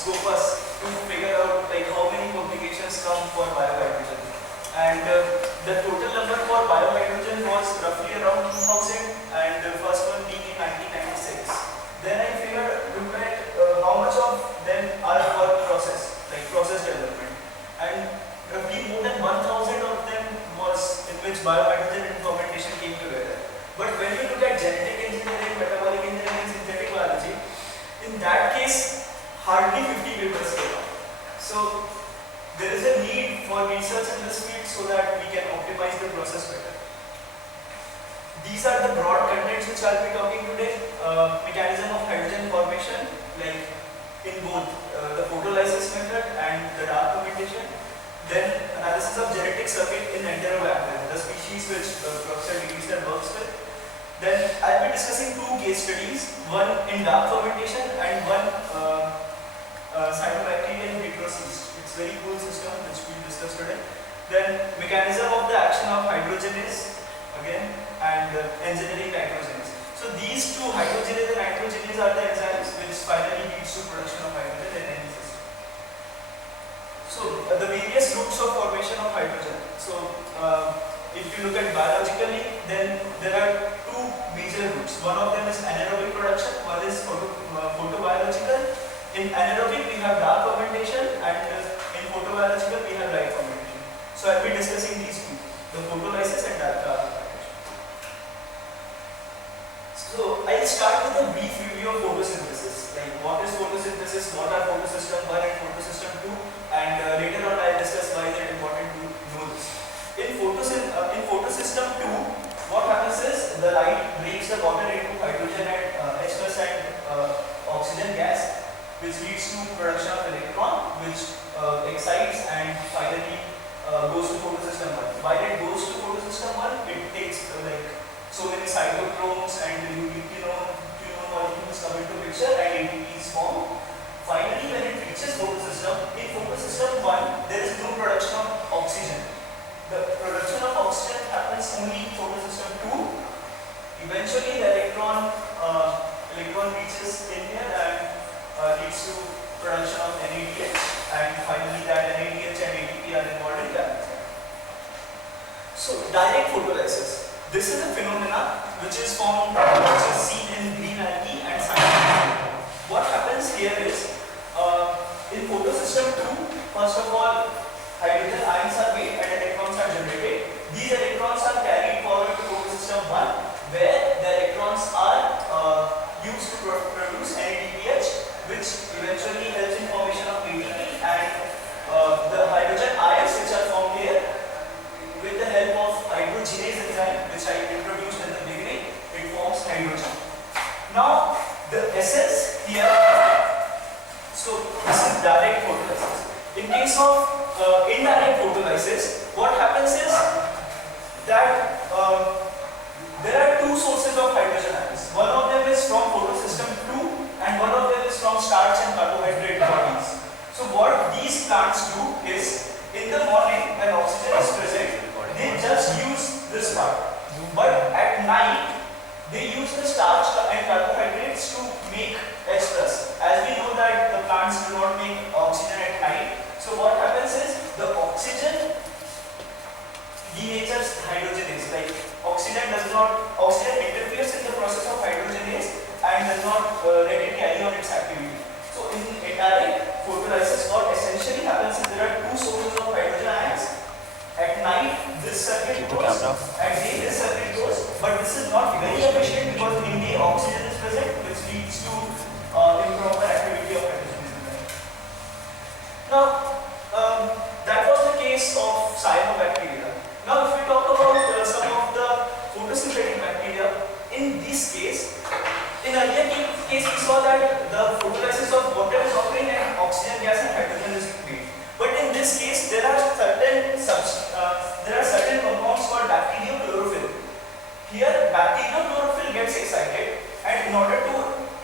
scopus to figure out like how many publications come for biohydrogen. And the total number for biohydrogen was roughly around 2000, and the first one being in 1996. Then I looked at how much of them are for process development, and roughly more than 1000 of them was in which biohydrogen and fermentation came together. But when you look at genetic engineering, metabolic engineering, synthetic biology, in that case, hardly 50 papers came out. So there is a need for research in this field so that we can optimize the process better. These are the broad contents which I will be talking today. Mechanism of hydrogen formation, like in both the photolysis method and the dark fermentation. Then analysis of genetic circuit in Enterobacter, the species which Professor Yogesh works with. Then I will be discussing two case studies, one in dark fermentation and one cyanobacterial heterocyst. It's a very cool system which we will discuss today. Then mechanism of the action of hydrogenase again, and engineering nitrogenase. So these two, hydrogenase and nitrogenase, are the enzymes which finally leads to production of hydrogen in any system. So the various routes of formation of hydrogen. So if you look at biologically, then there are two major routes. One of them is anaerobic production, one is photobiological. In anaerobic we have dark fermentation, and in photobiological we have light fermentation. So I will be discussing these two, the photolysis and dark fermentation. So I will start with a brief review of photosynthesis, like what is photosynthesis, what are photosystem 1 and photosystem 2, and later on I will discuss why it is important to know this. In photosystem 2, what happens is the light breaks the water into hydrogen and H plus and oxygen gas, which leads to production of electron, which excites and finally goes to photosystem 1. While it goes to photosystem 1, it takes like so many cytochromes and quinone molecules come into picture and ATPs form. Finally, when it reaches photosystem, in photosystem 1, there is no production of oxygen. The production of oxygen happens only in photosystem 2. Eventually, the electron reaches in here and leads to production of NADH, and finally that NADH and ATP are involved in that. So, direct photolysis. This is a phenomena which is seen in green algae and cyanide. What happens here is, in photosystem 2, first of all, hydrogen ions are made and electrons are generated. These electrons are carried forward to photosystem 1, where the electrons are used to produce NADPH, which eventually helps in formation of ATP, and the hydrogen ions which are formed here, with the help of hydrogenase enzyme, which I introduced in the beginning, it forms hydrogen. Now, the essence here, so this is direct photolysis. In case of indirect photolysis, what happens is that there are two sources of hydrogen ions. One of them is from photosystem 2 and one of them is from starch and carbohydrate bodies. So what these plants do is, in the morning when oxygen is present, they just use this part, but at night they use the starch and carbohydrates to make H+. As we know that the plants do not make oxygen at night, so what happens is the oxygen denatures hydrogenase. Like oxygen interferes in the process of hydrogenase and does not let it carry on its activity. So in indirect photolysis, what essentially happens is there are two sources of hydrogen ions. At night, this circuit goes, at day this circuit goes, but this is not very efficient because in day oxygen is present, which leads to improper activity of hydrogen. Now, that was the case of cyanobacteria. Now, if we talk about some of the photosynthetic bacteria, in this case, in earlier case we saw that the photolysis of water is occurring and oxygen gas and hydrogen is made. But in this case, there are certain compounds called bacteriochlorophyll. Here, bacteriochlorophyll gets excited, and in order to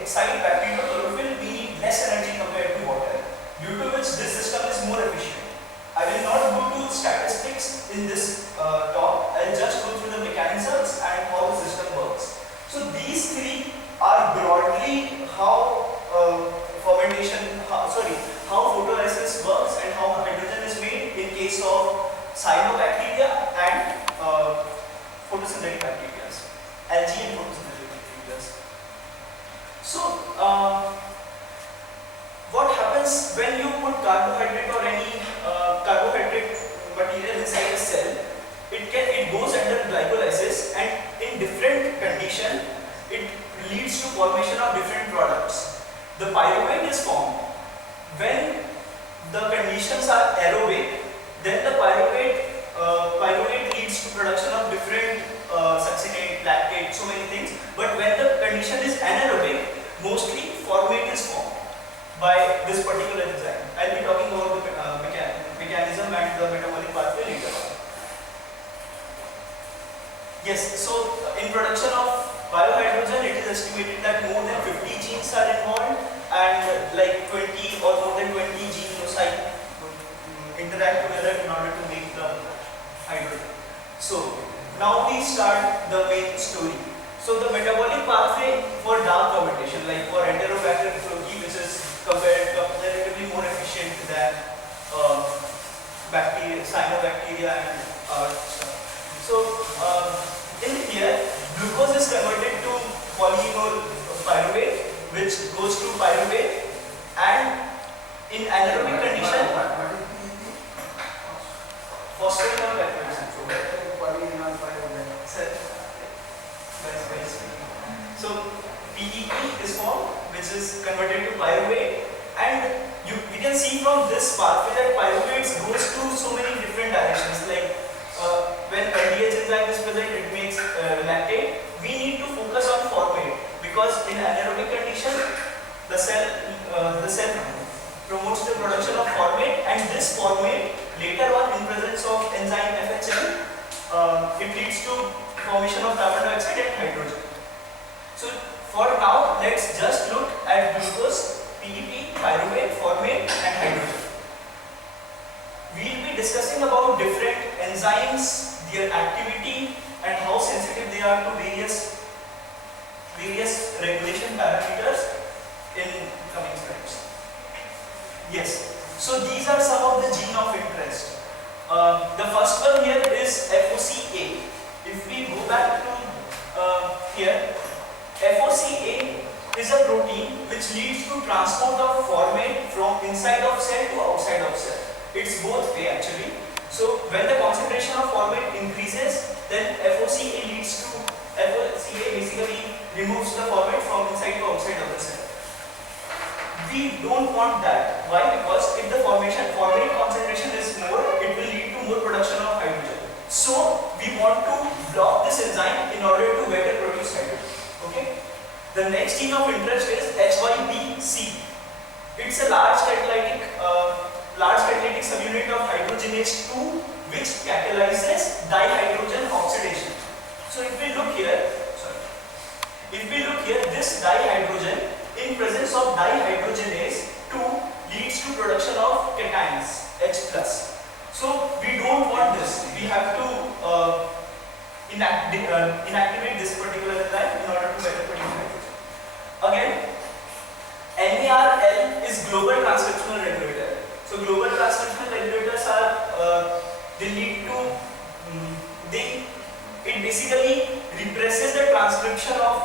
excite bacteriochlorophyll, we need less energy compared to water, due to which this system is more efficient. I will not go to statistics in this talk. I will just go through the mechanisms and how the system works. So these three are broadly how photosynthetic bacteria, algae and photosynthetic bacteria. So, what happens when you put carbohydrate or any carbohydrate material inside a cell? It goes under glycolysis, and in different condition, it leads to formation of different products. The pyruvate is formed when the conditions are aerobic. Then the pyruvate leads to production of different succinate, lactate, so many things. But when the condition is anaerobic, mostly formate is formed by this particular enzyme. I'll be talking about the mechanism and the metabolic pathway later on. Yes, so in production of biohydrogen, it is estimated that more than 50 genes are involved, and like 20 or more than 20 genes interact together in order to make the hydrogen. So now we start the main story. So the metabolic pathway for dark fermentation, like for Enterobacter pylori, which is comparatively more efficient than bacteria, cyanobacteria and stuff. So in here, glucose is converted to polyenol pyruvate, which goes to pyruvate, and in anaerobic condition, phosphoenol pyruvate. So PEP is formed, which is converted to pyruvate, and we can see from this pathway that pyruvates goes to so many different directions. Like when LDH enzyme is present, it makes lactate. We need to focus on formate, because in anaerobic condition, the cell promotes the production of formate, and this formate later on, in presence of enzyme FHL, it leads to formation of carbon dioxide and hydrogen. So for now, let's just look at glucose, PEP, pyruvate, formate and hydrogen. We will be discussing about different enzymes, their activity and how sensitive they are to various regulation parameters in coming slides. Yes, so these are some of the gene of interest. The first one here is FOCA. If we go back to here, FOCA is a protein which leads to transport of formate from inside of cell to outside of cell. It's both way actually. So when the concentration of formate increases, then FOCA basically removes the formate from inside to outside of the cell. We don't want that. Why? Because if the formate concentration is more, it will lead to more production of hydrogen. So we want to block this enzyme in order to better produce hydrogen. Okay. The next gene of interest is HYBC. It's a large catalytic subunit of hydrogenase 2, which catalyzes dihydrogen oxidation. So if we look here, this dihydrogen in presence of dihydrogenase 2 leads to production of cations, H+. So we don't want this. We have to inactivate this particular enzyme in order to better produce hydrogen. Again, NARL is global transcriptional regulator. So global transcriptional regulators are it basically represses the transcription of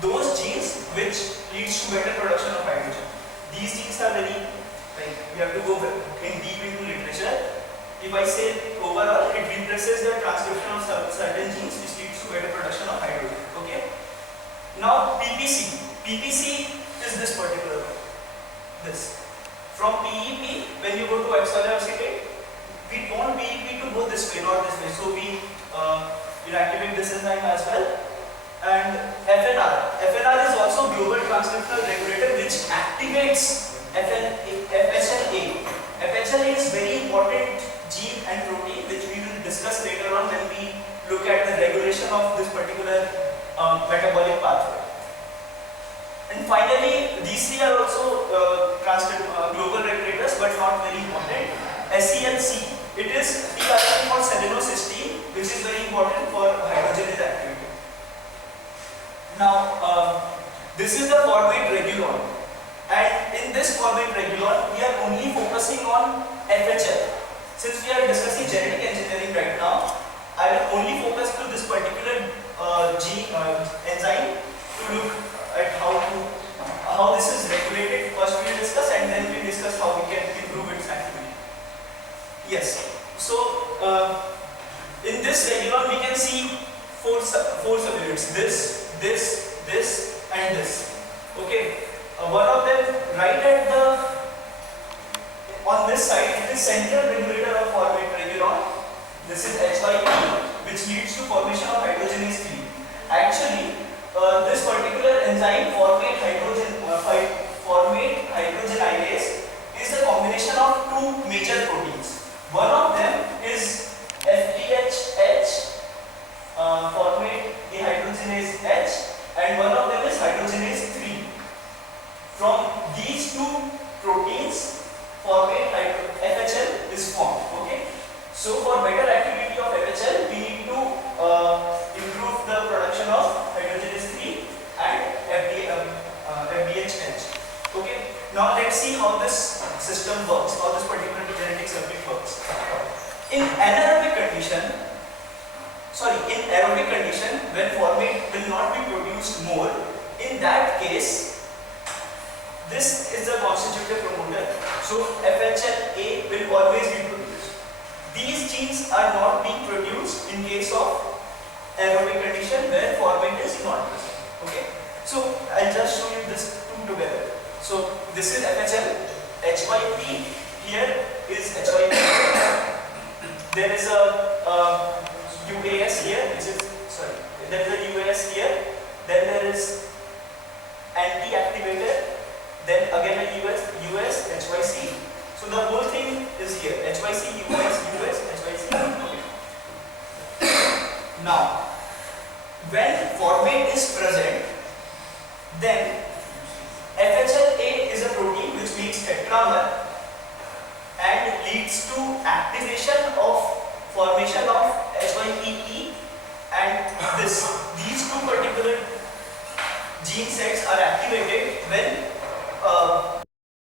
those genes which leads to better production of hydrogen. These genes are very, we have to go in deep into literature. If I say overall, it represses the transcription of certain genes which leads to better production of hydrogen. Okay. Now PPC. PPC is this particular one. This. From PEP, when you go to oxaloacetate, we want PEP to go this way, not this way. So we inactivate this enzyme as well. And FNR is also global transcriptional regulator which activates FHLA. FHLA is very important gene and protein which we will discuss later on when we look at the regulation of this particular metabolic pathway. And finally, these three are also global regulators but not very important. SELC, it is PRP for selenocysteine, which is very important for hydrogenase activity. Now, this is the formate regulon, and in this formate regulon, we are only focusing on FHL. Since we are discussing genetic engineering right now, I will only focus to this particular enzyme to look at how this is regulated. First we will discuss, and then we will discuss how we can improve its activity. Yes. So in this regulon we can see four subunits. This, and this. Okay. One of them right at on this side, it is central regulator of formate regulon. This is HYP, which leads to formation of hydrogenase 3. Actually, this particular enzyme, formate hydrogenase, is a combination of two major proteins. One of them is FDH, formate dehydrogenase H, and one of them is hydrogenase 3. From these two proteins, formate FHL is formed. Okay. So for better activity of FHL, we need to improve the production of hydrogenase 3 and FDH. Okay. Now let's see how this system works, how this particular genetic circuit works. In aerobic condition, when formate will not be produced more, in that case, this is a constitutive promoter. So FHLA will always be produced. These genes are not being produced in case of aerobic condition where formate is not present. Okay. So I'll just show you this two together. So this is FHL, HYP. Here is HYP. There is a UAS here, there is a UAS here. Then there is anti-activator. Then again a US, HYC. So the whole thing is here. HYC, US, HYC. Okay. Now, when formate is present, then FHLA is a protein which makes tetramer and leads to activation of formation of HYPE, and these two particular gene sets are activated when